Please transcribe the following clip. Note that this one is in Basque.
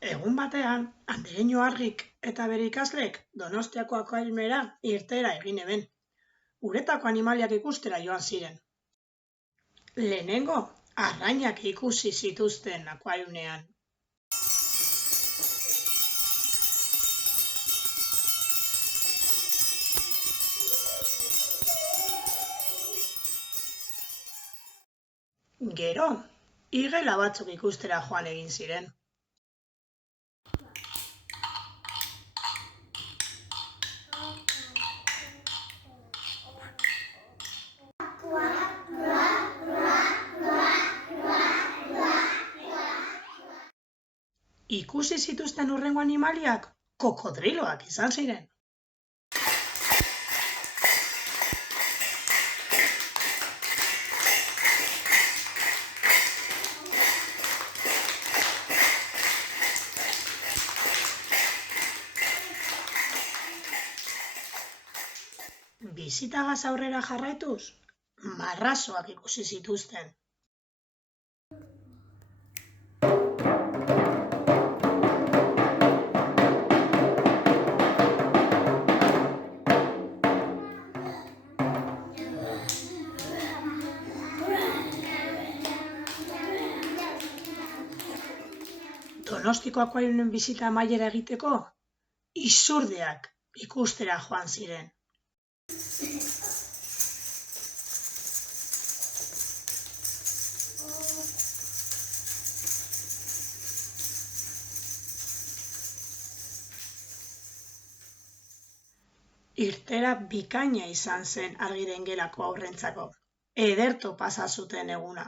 Egun batean, Andereño Argik eta bere ikaslek Donostiako akuariumera irteera egin eben. Uretako animaliak ikustera joan ziren. Lehenengo, arrainak ikusi zituzten akuariumean. Gero, igela batzuk ikustera joan egin ziren. Ikusi zituzten hurrengo animaliak kokodriloak izan ziren. Bisitagaz aurrera jarraituz, marrazoak ikusi zituzten. Donostiko akuariumen bisita amaiera egiteko, izurdeak ikustera joan ziren. Irteera bikaina izan zen Argiren gelako haurrentzako. Ederto pasa zuten eguna.